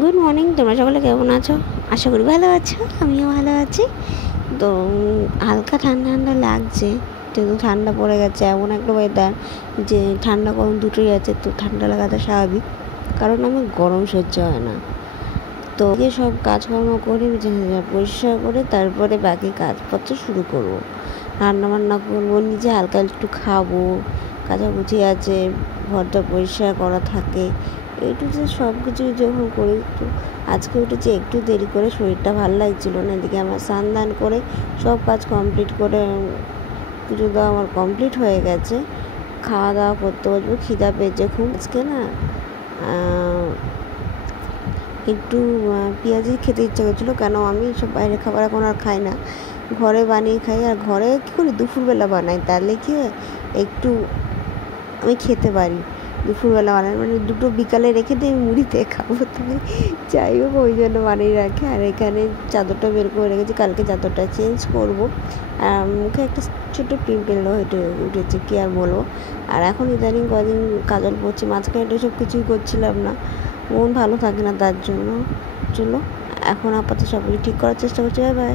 Good morning, তোমরা সকলে কেমন আছো? আশা করি ভালো আছো, আমিও ভালো আছি। তো হালকা ঠান্ডা ঠান্ডা লাগছে, যেহেতু ঠান্ডা পড়ে গেছে। এমন একটা ওয়েদার যে ঠান্ডা গরম দুটোই আছে, তো ঠান্ডা লাগাটা স্বাভাবিক, কারণ আমার গরম সহ্য হয় না। তো সব কাজকর্ম করে পরিষ্কার করে তারপরে বাকি কাজপত্র শুরু করবো। রান্নাবান্না করবো, নিজে হালকা একটু খাবো, কাচাকুচি আছে, ঘরটা পরিষ্কার করা থাকে, এইটুকু সব কিছু যখন করি। তো আজকে উঠেছি একটু দেরি করে, শরীরটা ভালো লাগছিল না। এদিকে আমার স্নান দান করে সব কাজ কমপ্লিট করে পুজো দেওয়া আমার কমপ্লিট হয়ে গেছে। খাওয়া দাওয়া করতে বসবো, খিদা পেয়েছে খুব। আজকে না একটু পেঁয়াজি খেতে ইচ্ছা করছিলো, কেন আমি সব বাইরের খাবার এখন আর খাই না, ঘরে বানিয়ে খাই। আর ঘরে কী করি, দুপুরবেলা বানাই, তাহলে কি একটু আমি খেতে পারি। দুপুরবেলা বানাই মানে দুটো বিকালে রেখে দিয়ে আমি মুড়িতে খাবো, তাই যাই হোক ওই জন্য বানিয়ে রাখি। আর এখানে চাদরটা বের করে রেখেছি, কালকে চাদরটা চেঞ্জ করবো। আর মুখে একটা ছোটো পিম্পল উঠেছে, কী আর বলবো। আর এখন ইদানিং কদিন কাজল পড়ছে, মাঝখানে তো সব কিছুই করছিলাম না, মন ভালো থাকে না, তার জন্য। চলো এখন আপাতত সবই ঠিক করার চেষ্টা করছি। Bye bye.